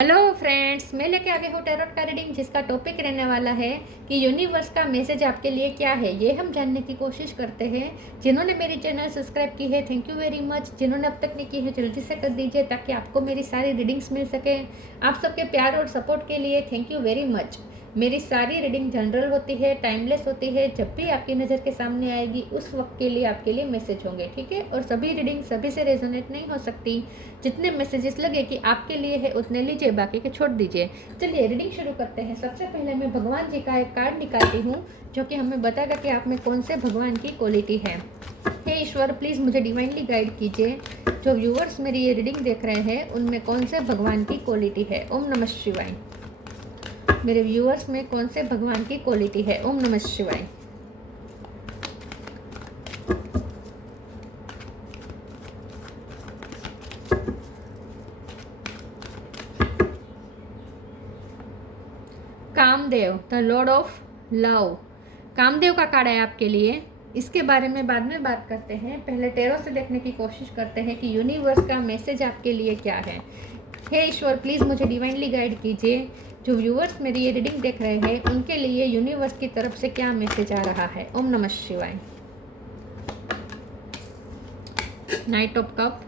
Hello friends, मैं लेके आ गई हूँ टैरोट का रीडिंग, जिसका टॉपिक रहने वाला है कि यूनिवर्स का मैसेज आपके लिए क्या है। ये हम जानने की कोशिश करते हैं। जिन्होंने मेरी चैनल सब्सक्राइब की है, थैंक यू वेरी मच। जिन्होंने अब तक नहीं की है, जल्दी से कर दीजिए ताकि आपको मेरी सारी रीडिंग्स मिल सके। आप सबके प्यार और सपोर्ट के लिए थैंक यू वेरी मच। मेरी सारी रीडिंग जनरल होती है, टाइमलेस होती है। जब भी आपकी नज़र के सामने आएगी उस वक्त के लिए आपके लिए मैसेज होंगे, ठीक है। और सभी रीडिंग सभी से रेजोनेट नहीं हो सकती। जितने मैसेजेस लगे कि आपके लिए है उतने लीजिए, बाकी के छोड़ दीजिए। चलिए रीडिंग शुरू करते हैं। सबसे पहले मैं भगवान जी का एक कार्ड निकालती हूँ जो कि हमें बताएगा कि आप में कौन से भगवान की क्वालिटी है। हे ईश्वर, प्लीज़ मुझे डिवाइनली गाइड कीजिए। जो व्यूअर्स मेरी ये रीडिंग देख रहे हैं उनमें कौन से भगवान की क्वालिटी है। ओम नमः शिवाय। मेरे व्यूअर्स में कौन से भगवान की क्वालिटी है। ओम नमः शिवाय। Kamadev, the lord of love. Kamadev का कार्ड है आपके लिए। इसके बारे में बाद में बात करते हैं। पहले टैरो से देखने की कोशिश करते हैं कि यूनिवर्स का मैसेज आपके लिए क्या है। हे ईश्वर, प्लीज़ मुझे डिवाइनली गाइड कीजिए। जो व्यूअर्स मेरी ये रीडिंग देख रहे हैं उनके लिए यूनिवर्स की तरफ से क्या मैसेज आ रहा है। ओम नमः शिवाय। Knight of cup.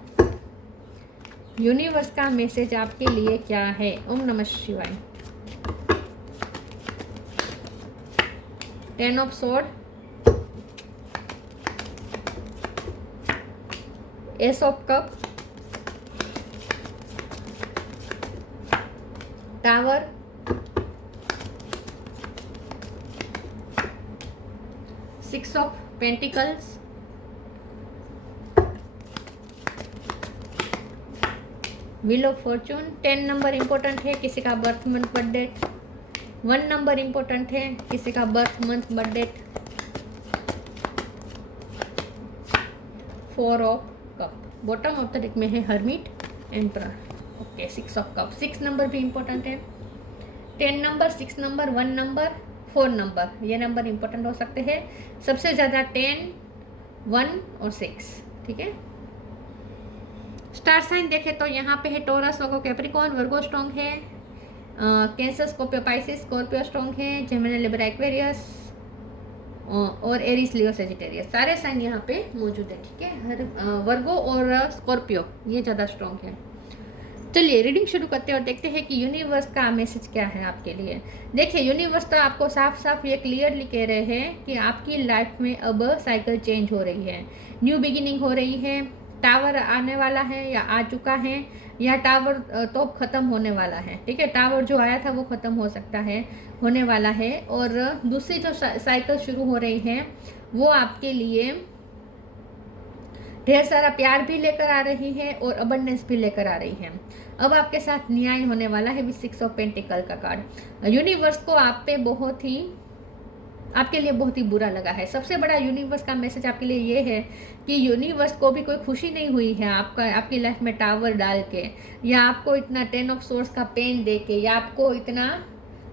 यूनिवर्स का मैसेज आपके लिए क्या है। ओम नमः शिवाय। Ten of sword, ace of cup, tower, six of pentacles, wheel of fortune. 10 number important है, किसी का birth month birth date. 1 number important है, किसी का birth month birth date. 4 of cup. Bottom of the deck में है hermit, emperor. Okay, 6 of cup. 6 number भी important है। 10 नंबर, 6 नंबर, 1 नंबर, 4 नंबर, ये नंबर इंपॉर्टेंट हो सकते हैं। सबसे ज़्यादा 10, 1 और 6, ठीक है। स्टार साइन देखें तो यहाँ पे है टोरस, वर्गो, कैप्रिकॉर्न। वर्गो स्ट्रॉन्ग है। Cancer, Scorpio, Pisces, Scorpio strong है। जेमिनी, लिब्रा, एक्वेरियस और एरीज, लियो, सेजिटेरियस, सारे साइन यहाँ पे मौजूद है, ठीक है। हर वर्गो और स्कॉर्पियो ये ज़्यादा स्ट्रॉन्ग है। चलिए रीडिंग शुरू करते हैं और देखते हैं कि यूनिवर्स का मैसेज क्या है आपके लिए। देखिए, यूनिवर्स तो आपको साफ साफ ये क्लियरली कह रहे हैं कि आपकी लाइफ में अब साइकिल चेंज हो रही है, न्यू बिगिनिंग हो रही है। टावर आने वाला है या आ चुका है, या टावर तो ख़त्म होने वाला है, ठीक है। टावर जो आया था वो ख़त्म हो सकता है, होने वाला है। और दूसरी जो साइकिल शुरू हो रही है वो आपके लिए ढेर सारा प्यार भी लेकर आ रही है और अबंडेंस भी लेकर आ रही है। अब आपके साथ न्याय होने वाला है विद 6 ऑफ पेंटिकल का कार्ड। यूनिवर्स को आप पे आपके लिए बहुत ही बुरा लगा है। सबसे बड़ा यूनिवर्स का मैसेज आपके लिए ये है कि यूनिवर्स को भी कोई खुशी नहीं हुई है आपकी लाइफ में टावर डाल के, या आपको इतना 10 ऑफ सोर्स का पेन दे के, या आपको इतना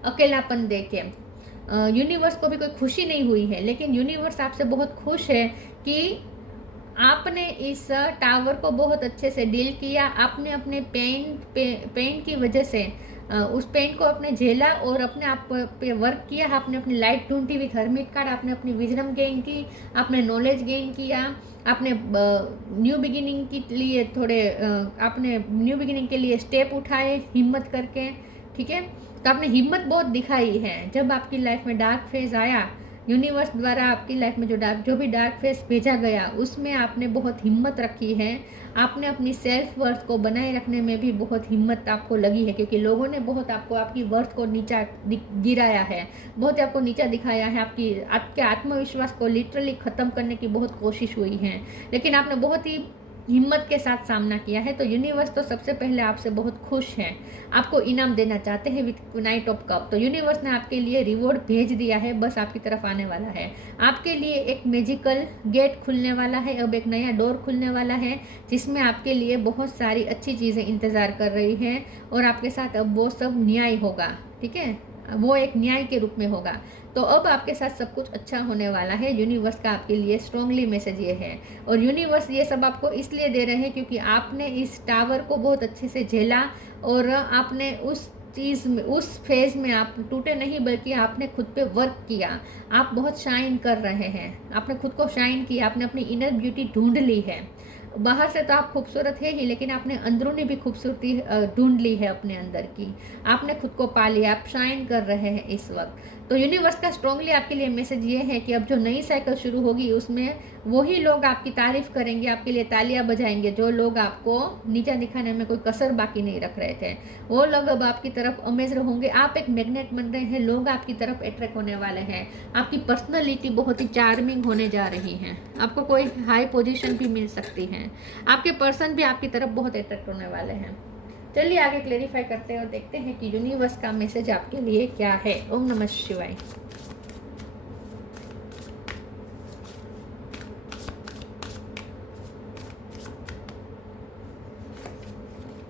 अकेलापन दे के। यूनिवर्स को भी कोई खुशी नहीं हुई है, लेकिन यूनिवर्स आपसे बहुत खुश है कि आपने इस टावर को बहुत अच्छे से डील किया। आपने अपने पेन की वजह से उस पेन को अपने झेला और अपने आप पे वर्क किया। आपने अपनी लाइट ढूंढी विथ हर्मिट कार्ड। आपने अपनी विजडम गेन की, आपने नॉलेज गेन किया, आपने न्यू बिगिनिंग के लिए आपने न्यू बिगिनिंग के लिए स्टेप उठाए हिम्मत करके, ठीक है। तो आपने हिम्मत बहुत दिखाई है। जब आपकी लाइफ में डार्क फेज आया, यूनिवर्स द्वारा आपकी लाइफ में जो भी डार्क फेस भेजा गया उसमें आपने बहुत हिम्मत रखी है। आपने अपनी सेल्फ वर्थ को बनाए रखने में भी बहुत हिम्मत आपको लगी है, क्योंकि लोगों ने बहुत आपकी वर्थ को नीचा गिराया है, बहुत आपको नीचा दिखाया है। आपके आत्मविश्वास को लिटरली ख़त्म करने की बहुत कोशिश हुई है, लेकिन आपने बहुत ही हिम्मत के साथ सामना किया है। तो यूनिवर्स तो सबसे पहले आपसे बहुत खुश है, आपको इनाम देना चाहते हैं विथ नाइट ऑफ कप। तो यूनिवर्स ने आपके लिए रिवॉर्ड भेज दिया है, बस आपकी तरफ आने वाला है। आपके लिए एक मैजिकल गेट खुलने वाला है, अब एक नया डोर खुलने वाला है, जिसमें आपके लिए बहुत सारी अच्छी चीज़ें इंतज़ार कर रही हैं। और आपके साथ अब वो सब न्याय होगा, ठीक है, वो एक न्याय के रूप में होगा। तो तो अब आपके साथ सब कुछ अच्छा होने वाला है। यूनिवर्स का आपके लिए स्ट्रांगली मैसेज ये है, और यूनिवर्स ये सब आपको इसलिए दे रहे हैं क्योंकि आपने इस टावर को बहुत अच्छे से झेला, और आपने उस चीज़ में, उस फेज़ में आप टूटे नहीं, बल्कि आपने खुद पे वर्क किया। आप बहुत शाइन कर रहे हैं, आपने खुद को शाइन किया, आपने अपनी इनर ब्यूटी ढूंढ ली है। बाहर से तो आप खूबसूरत है ही, लेकिन आपने अंदरूनी भी खूबसूरती ढूंढ ली है अपने अंदर की। आपने खुद को पा लिया, आप शाइन कर रहे हैं इस वक्त। तो यूनिवर्स का स्ट्रांगली आपके लिए मैसेज ये है कि अब जो नई साइकिल शुरू होगी उसमें वही लोग आपकी तारीफ करेंगे, आपके लिए तालियां बजाएंगे, जो लोग आपको नीचा दिखाने में कोई कसर बाकी नहीं रख रहे थे। वो लोग अब आपकी तरफ अमेज होंगे। आप एक मैग्नेट बन रहे हैं, लोग आपकी तरफ अट्रैक्ट होने वाले हैं। आपकी पर्सनैलिटी बहुत ही चार्मिंग होने जा रही है, आपको कोई हाई पोजीशन भी मिल सकती है, आपके पर्सन भी आपकी तरफ बहुत अट्रैक्ट होने वाले हैं। चलिए आगे क्लेरिफाई करते हैं और देखते हैं कि यूनिवर्स का मैसेज आपके लिए क्या है। ओम नमः शिवाय।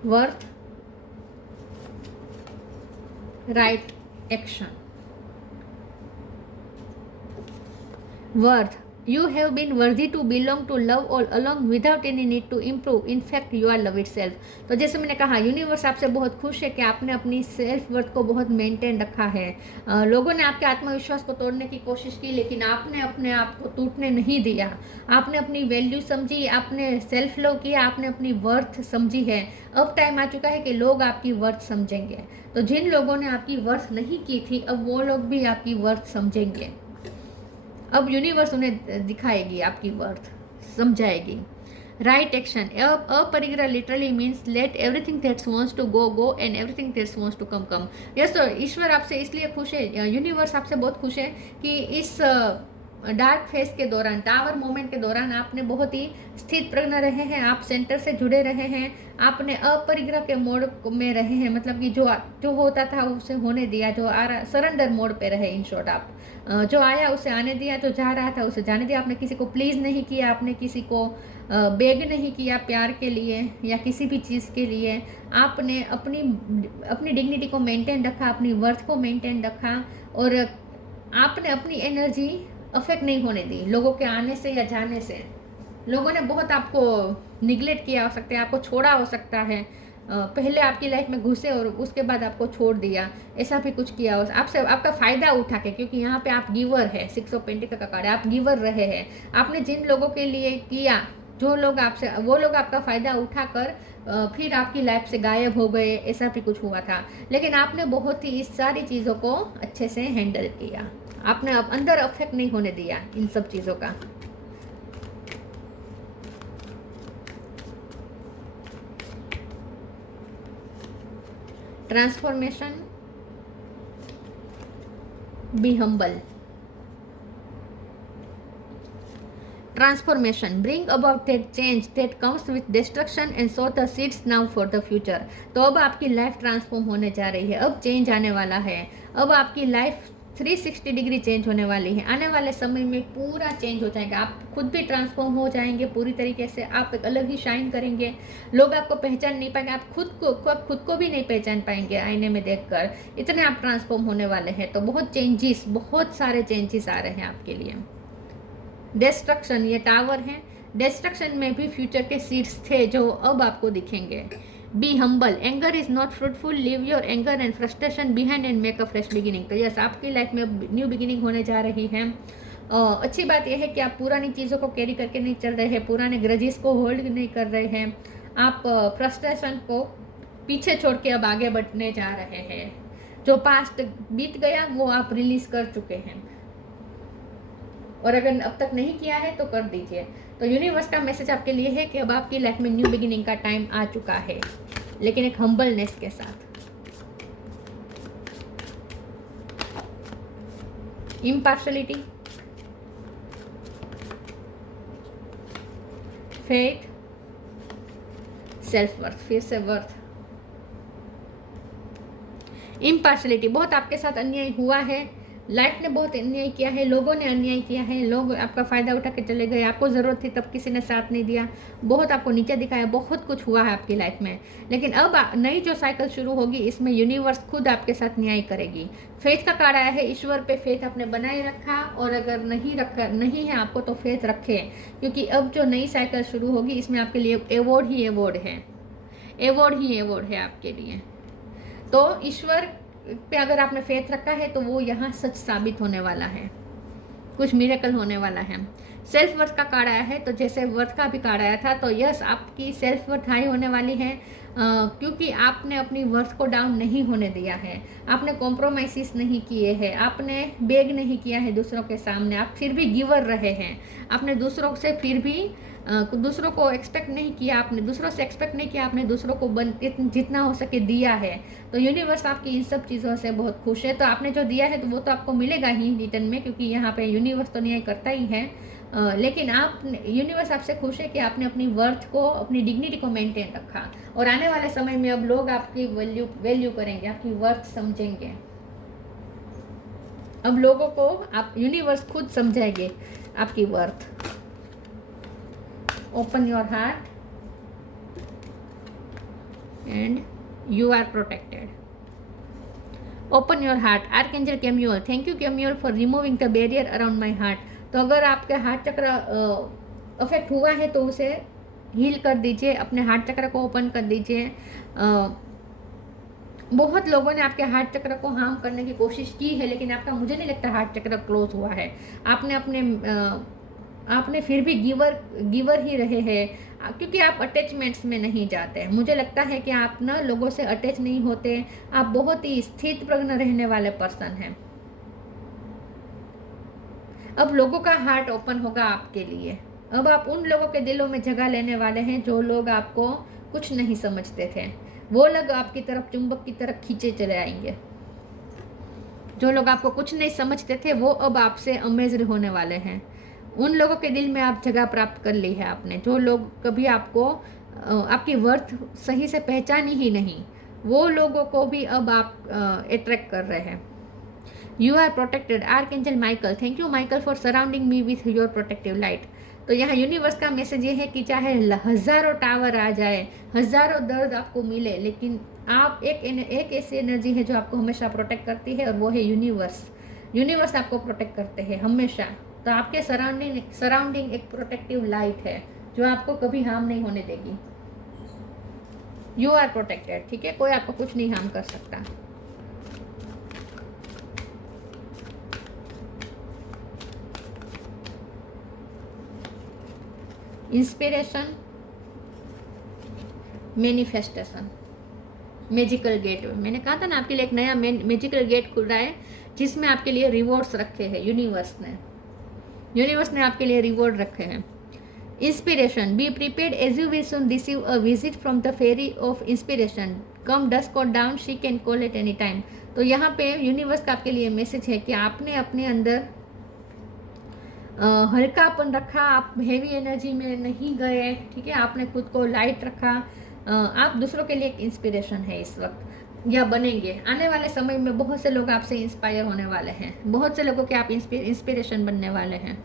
Worth, right action. Worth, you have been worthy to belong to love all along without any need to improve. In fact you are love itself. तो जैसे मैंने कहा, यूनिवर्स आपसे बहुत खुश है कि आपने अपनी सेल्फ वर्थ को बहुत मेंटेन रखा है। लोगों ने आपके आत्मविश्वास को तोड़ने की कोशिश की, लेकिन आपने अपने आप को टूटने नहीं दिया। आपने अपनी वैल्यू समझी, आपने सेल्फ लव किया, आपने अपनी वर्थ समझी है। अब टाइम आ चुका है कि लोग आपकी वर्थ समझेंगे। तो जिन लोगों ने आपकी वर्थ नहीं की थी, अब वो लोग भी आपकी वर्थ समझेंगे। अब यूनिवर्स उन्हें दिखाएगी, आपकी वर्थ समझाएगी। Right action. अपरिग्रह literally means let everything that's wants to go go and everything that's wants to come come. Yes, तो ईश्वर आपसे इसलिए खुश है, यूनिवर्स आपसे बहुत खुश है कि इस डार्क फेज के दौरान, टावर मोमेंट के दौरान आपने बहुत ही स्थित प्रज्ञ रहे हैं, आप सेंटर से जुड़े रहे हैं, आपने अपरिग्रह के मोड में रहे हैं, मतलब कि जो होता था उसे होने दिया, जो आ रहा सरेंडर मोड पे रहे। इन शॉर्ट, आप जो आया उसे आने दिया, जो जा रहा था उसे जाने दिया। आपने किसी को प्लीज़ नहीं किया, आपने किसी को बेग नहीं किया प्यार के लिए या किसी भी चीज़ के लिए। आपने अपनी डिग्निटी को मेंटेन रखा, अपनी वर्थ को मेंटेन रखा, और आपने अपनी एनर्जी अफेक्ट नहीं होने दी लोगों के आने से या जाने से। लोगों ने बहुत आपको निगलेक्ट किया हो सकता है, आपको छोड़ा हो सकता है, पहले आपकी लाइफ में घुसे और उसके बाद आपको छोड़ दिया, ऐसा भी कुछ किया हो आपसे, आपका फ़ायदा उठा के, क्योंकि यहाँ पे आप गिवर है, 6 ऑफ पेंटिकल का कार्ड है, आप गिवर रहे हैं। आपने जिन लोगों के लिए किया, जो लोग आपसे, वो लोग आपका फ़ायदा उठाकर फिर आपकी लाइफ से गायब हो गए, ऐसा भी कुछ हुआ था। लेकिन आपने बहुत ही इस सारी चीज़ों को अच्छे से हैंडल किया, आपने अब अंदर अफेक्ट नहीं होने दिया इन सब चीज़ों का। Transformation, be humble. Transformation, bring about that change that comes with destruction and so the seeds now for the future. तो अब आपकी लाइफ ट्रांसफॉर्म होने जा रही है, अब चेंज आने वाला है, अब आपकी लाइफ 360 डिग्री चेंज होने वाली है। आने वाले समय में पूरा चेंज हो जाएगा, आप खुद भी ट्रांसफॉर्म हो जाएंगे पूरी तरीके से, आप एक अलग ही शाइन करेंगे, लोग आपको पहचान नहीं पाएंगे, आप खुद को भी नहीं पहचान पाएंगे आईने में देखकर, इतने आप ट्रांसफॉर्म होने वाले हैं। तो बहुत चेंजेस, बहुत सारे चेंजेस आ रहे हैं आपके लिए। डिस्ट्रक्शन, ये टावर है, डिस्ट्रक्शन में भी फ्यूचर के सीड्स थे जो अब आपको दिखेंगे। Be humble, anger is not fruitful, leave your anger and frustration behind and make a fresh beginning. तो यस, आपकी लाइफ में अब न्यू बिगिनिंग होने जा रही है। अच्छी बात यह है कि आप पुरानी चीज़ों को कैरी करके नहीं चल रहे हैं, पुराने ग्रजेस को होल्ड नहीं कर रहे हैं, आप फ्रस्ट्रेशन को पीछे छोड़ के अब आगे बढ़ने जा रहे हैं। जो पास्ट बीत गया वो आप रिलीज कर चुके हैं, और अगर अब तक नहीं किया है तो कर दीजिए। तो यूनिवर्स का मैसेज आपके लिए है कि अब आपकी लाइफ में न्यू बिगिनिंग का टाइम आ चुका है, लेकिन एक हम्बलनेस के साथ। इम्पार्शलिटी, फेथ, सेल्फ वर्थ, फिर से वर्थ। इम्पार्शलिटी, बहुत आपके साथ अन्याय हुआ है, लाइफ ने बहुत अन्याय किया है, लोगों ने अन्याय किया है, लोग आपका फ़ायदा उठा के चले गए, आपको ज़रूरत थी तब किसी ने साथ नहीं दिया, बहुत आपको नीचे दिखाया, बहुत कुछ हुआ है आपकी लाइफ में। लेकिन अब नई जो साइकिल शुरू होगी, इसमें यूनिवर्स खुद आपके साथ न्याय करेगी। फेथ का कार्ड आया है, ईश्वर पे फेथ आपने बनाए रखा, और अगर नहीं है आपको तो फेथ रखें, क्योंकि अब जो नई साइकिल शुरू होगी इसमें आपके लिए अवॉर्ड ही अवॉर्ड है, अवॉर्ड ही अवॉर्ड है आपके लिए। तो ईश्वर पे अगर आपने फेथ रखा है तो वो यहाँ सच साबित होने वाला है, कुछ मिरेकल होने वाला है। सेल्फ वर्थ का कार्ड आया है, तो जैसे वर्थ का भी कार्ड आया था, तो यस आपकी सेल्फ वर्थ हाई होने वाली है, क्योंकि आपने अपनी वर्थ को डाउन नहीं होने दिया है, आपने कॉम्प्रोमाइज़ नहीं किए हैं, आपने बेग नहीं किया है दूसरों के सामने, आप फिर भी गिवर रहे हैं, आपने दूसरों से फिर भी दूसरों को एक्सपेक्ट नहीं किया, आपने दूसरों से एक्सपेक्ट नहीं किया, आपने दूसरों को जितना हो सके दिया है। तो यूनिवर्स आपकी इन सब चीज़ों से बहुत खुश है। तो आपने जो दिया है तो वो तो आपको मिलेगा ही रिटर्न में, क्योंकि यहाँ पे यूनिवर्स तो न्याय करता ही है। लेकिन आप यूनिवर्स आपसे खुश है कि आपने अपनी वर्थ को, अपनी डिग्निटी को मेंटेन रखा, और आने वाले समय में अब लोग आपकी वैल्यू करेंगे, आपकी वर्थ समझेंगे। अब लोगों को आप यूनिवर्स खुद समझाएंगे आपकी worth. Open your heart and you are protected. Open your heart. Archangel Kemuel, thank you Kemuel for removing the barrier around my heart. तो अगर आपके हार्ट चक्र अफेक्ट हुआ है तो उसे हील कर दीजिए, अपने हार्ट चक्र को ओपन कर दीजिए। बहुत लोगों ने आपके हार्ट चक्र को हार्म करने की कोशिश की है, लेकिन आपका मुझे नहीं लगता हार्ट चक्र क्लोज हुआ है। आपने फिर भी गिवर ही रहे हैं, क्योंकि आप अटैचमेंट्स में नहीं जाते। मुझे लगता है कि आप ना लोगों से अटैच नहीं होते, आप बहुत ही स्थित प्रज्ञ रहने वाले पर्सन हैं। अब लोगों का हार्ट ओपन होगा आपके लिए। अब आप उन लोगों के दिलों में जगह लेने वाले हैं जो लोग आपको कुछ नहीं समझते थे, वो लोग आपकी तरफ चुंबक की तरफ खींचे चले आएंगे। जो लोग आपको कुछ नहीं समझते थे वो अब आपसे अमेज्ड होने वाले हैं। उन लोगों के दिल में आप जगह प्राप्त कर ली है आपने, जो लोग कभी आपको आपकी वर्थ सही से पहचानी ही नहीं, वो लोगों को भी अब आप अट्रैक्ट कर रहे हैं। You are protected. Archangel Michael, thank you Michael for surrounding me with your protective light. तो यहाँ यूनिवर्स का मैसेज ये है कि चाहे हज़ारों टावर आ जाए, हज़ारों दर्द आपको मिले, लेकिन आप एक ऐसी एनर्जी है जो आपको हमेशा प्रोटेक्ट करती है, और वो है यूनिवर्स। यूनिवर्स आपको प्रोटेक्ट करते हैं हमेशा। तो आपके सराउंडिंग एक प्रोटेक्टिव लाइट है जो आपको कभी हार्म नहीं होने देगी। यू आर प्रोटेक्टेड, ठीक है, कोई आपको कुछ नहीं हार्म कर सकता। Inspiration, manifestation, magical gate. मैंने कहा था ना आपके लिए एक नया मैजिकल गेट खुल रहा है, जिसमें आपके लिए रिवॉर्ड्स रखे हैं यूनिवर्स ने आपके लिए रिवॉर्ड रखे हैं। Inspiration, be prepared as you will soon receive a visit from the fairy of inspiration, come dusk और dawn, she can call at any time. तो यहाँ पे यूनिवर्स का आपके लिए मैसेज है कि आपने अपने अंदर हल्कापन रखा, आप हेवी एनर्जी में नहीं गए, ठीक है, आपने खुद को लाइट रखा। आप दूसरों के लिए एक इंस्पिरेशन है इस वक्त, या बनेंगे। आने वाले समय में बहुत से लोग आपसे इंस्पायर होने वाले हैं, बहुत से लोगों के आप इंस्पिरेशन बनने वाले हैं।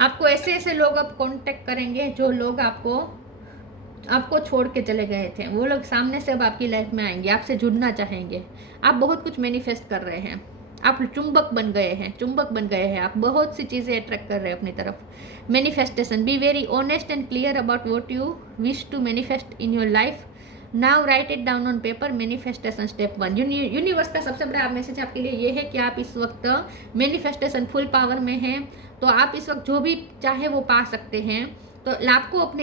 आपको ऐसे लोग अब कांटेक्ट करेंगे जो लोग आपको छोड़ के चले गए थे, वो लोग सामने से अब आपकी लाइफ में आएंगे, आपसे जुड़ना चाहेंगे। आप बहुत कुछ मैनिफेस्ट कर रहे हैं, आप चुंबक बन गए हैं, आप बहुत सी चीज़ें अट्रैक्ट कर रहे हैं अपनी तरफ। Manifestation, be very honest and clear about what you wish to manifest in your life, now write it down on paper. Manifestation step 1। Universe का सबसे बड़ा मैसेज आपके लिए ये है कि आप इस वक्त मैनिफेस्टेशन फुल पावर में हैं, तो आप इस वक्त जो भी चाहे वो पा सकते हैं। तो आपको अपने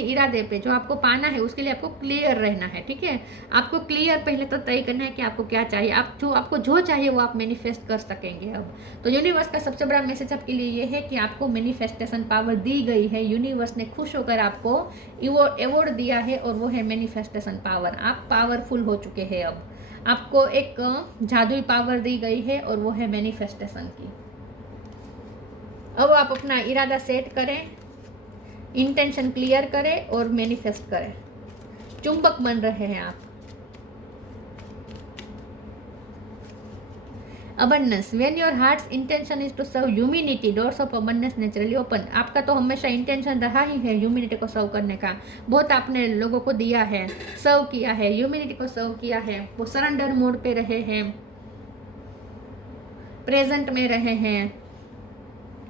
इरादे पे जो आपको पाना है उसके लिए आपको क्लियर रहना है, ठीक है। आपको क्लियर पहले तो तय करना है कि आपको क्या चाहिए, आपको जो चाहिए वो आप मैनिफेस्ट कर सकेंगे अब। तो यूनिवर्स का सबसे बड़ा मैसेज आपके लिए ये है कि आपको मैनिफेस्टेशन पावर दी गई है, यूनिवर्स ने खुश होकर आपको अवॉर्ड दिया है, और वो है मैनिफेस्टेशन पावर। आप पावरफुल हो चुके हैं, अब आपको एक जादुई पावर दी गई है, और वो है मैनिफेस्टेशन की। अब आप अपना इरादा सेट करें, इंटेंशन क्लियर करें और मैनिफेस्ट करें। चुंबक बन रहे हैं आप। Abundance, when your heart's intention is to serve humanity, doors of abundance naturally open. आपका तो हमेशा इंटेंशन रहा ही है ह्यूमैनिटी को सर्व करने का, बहुत आपने लोगों को दिया है, सर्व किया है, ह्यूमैनिटी को सर्व किया है, वो सरेंडर मोड पे रहे हैं, प्रेजेंट में रहे हैं,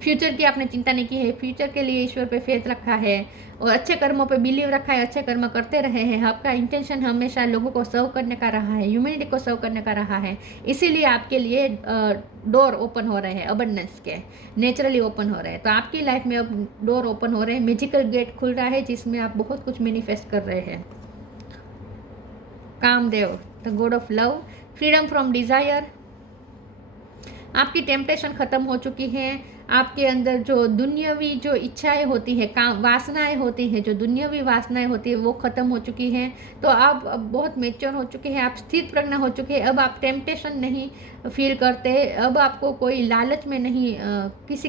फ्यूचर की आपने चिंता नहीं की है, फ्यूचर के लिए ईश्वर पे फेथ रखा है और अच्छे कर्मों पे बिलीव रखा है, अच्छे कर्म करते रहे हैं। आपका इंटेंशन हमेशा लोगों को सर्व करने का रहा है, ह्यूमैनिटी को सर्व करने का रहा है, इसीलिए आपके लिए डोर ओपन हो रहे हैं अबंडेंस के, नेचुरली ओपन हो रहे हैं। तो आपकी लाइफ में अब डोर ओपन हो रहे हैं, मैजिकल गेट खुल रहा है जिसमें आप बहुत कुछ मैनिफेस्ट कर रहे हैं। Kamadev, the god of love, freedom from desire, आपकी टेम्पटेशन खत्म हो चुकी है, आपके अंदर जो दुनियावी जो इच्छाएं होती है, काम वासनाएं होती हैं, जो दुनियावी वासनाएं होती है वो ख़त्म हो चुकी हैं। तो आप अब बहुत मेच्योर हो चुके हैं, आप स्थित प्रज्ञ हो चुके हैं। अब आप टेम्पटेशन नहीं फील करते, अब आपको कोई लालच में नहीं, किसी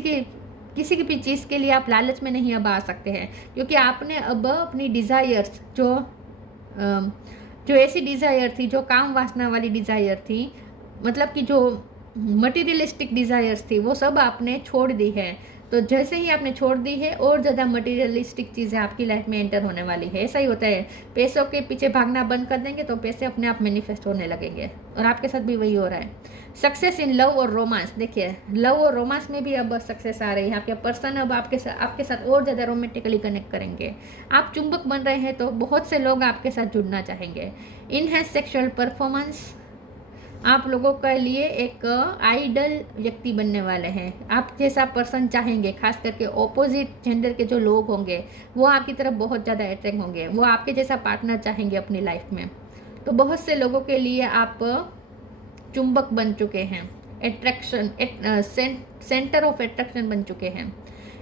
भी चीज़ के लिए आप लालच में नहीं अब आ सकते हैं, क्योंकि आपने अब अपनी डिज़ायर्स जो ऐसी डिज़ायर थी, जो काम वासना वाली डिज़ायर थी, मतलब कि जो मटीरियलिस्टिक डिज़ायर्स थी, वो सब आपने छोड़ दी है। तो जैसे ही आपने छोड़ दी है और ज़्यादा मटीरियलिस्टिक चीज़ें आपकी लाइफ में एंटर होने वाली है। ऐसा ही होता है, पैसों के पीछे भागना बंद कर देंगे तो पैसे अपने आप मैनिफेस्ट होने लगेंगे, और आपके साथ भी वही हो रहा है। सक्सेस इन लव और रोमांस, देखिए लव और रोमांस में भी अब सक्सेस आ रही है। आपके पर्सन अब आपके साथ और ज़्यादा रोमांटिकली कनेक्ट करेंगे। आप चुंबक बन रहे हैं तो बहुत से लोग आपके साथ जुड़ना चाहेंगे। इनहेंस सेक्सुअल परफॉर्मेंस, आप लोगों के लिए एक आइडल व्यक्ति बनने वाले हैं। आप जैसा पर्सन चाहेंगे, खास करके ऑपोजिट जेंडर के जो लोग होंगे वो आपकी तरफ बहुत ज़्यादा अट्रैक्ट होंगे, वो आपके जैसा पार्टनर चाहेंगे अपनी लाइफ में। तो बहुत से लोगों के लिए आप चुंबक बन चुके हैं, अट्रैक्शन, सेंटर ऑफ अट्रैक्शन बन चुके हैं।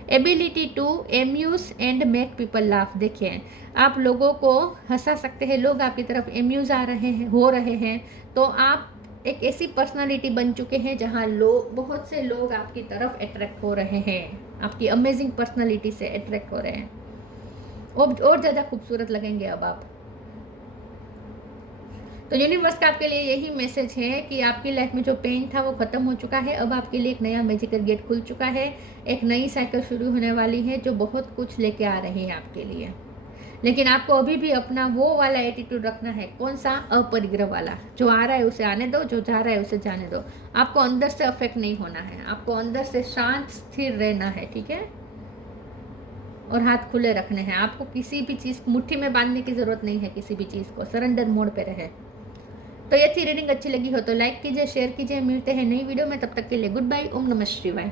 Ability to amuse and make people laugh, देखिए आप लोगों को हंसा सकते हैं, लोग आपकी तरफ एम्यूज हो रहे हैं। तो आप एक ऐसी पर्सनालिटी बन चुके हैं जहां बहुत से लोग आपकी तरफ अट्रैक्ट हो रहे हैं, आपकी अमेजिंग पर्सनालिटी से अट्रैक्ट हो रहे हैं, और ज़्यादा खूबसूरत लगेंगे अब आप। तो यूनिवर्स का आपके लिए यही मैसेज है कि आपकी लाइफ में जो पेन था वो ख़त्म हो चुका है। अब आपके लिए एक नया मैजिकल गेट खुल चुका है, एक नई साइकिल शुरू होने वाली है जो बहुत कुछ लेके आ रही है आपके लिए। लेकिन आपको अभी भी अपना वो वाला एटीट्यूड रखना है। कौन सा? अपरिग्रह वाला। जो आ रहा है उसे आने दो, जो जा रहा है उसे जाने दो। आपको अंदर से अफेक्ट नहीं होना है, आपको अंदर से शांत स्थिर रहना है, ठीक है? और हाथ खुले रखने हैं। आपको किसी भी चीज़ मुट्ठी में बांधने की ज़रूरत नहीं है, किसी भी चीज़ को सरेंडर मोड पे रहे। तो ये थी रीडिंग अच्छी लगी हो तो लाइक कीजिए, शेयर कीजिए। मिलते हैं नई वीडियो में, तब तक के लिए गुड बाय। ओम नमः शिवाय।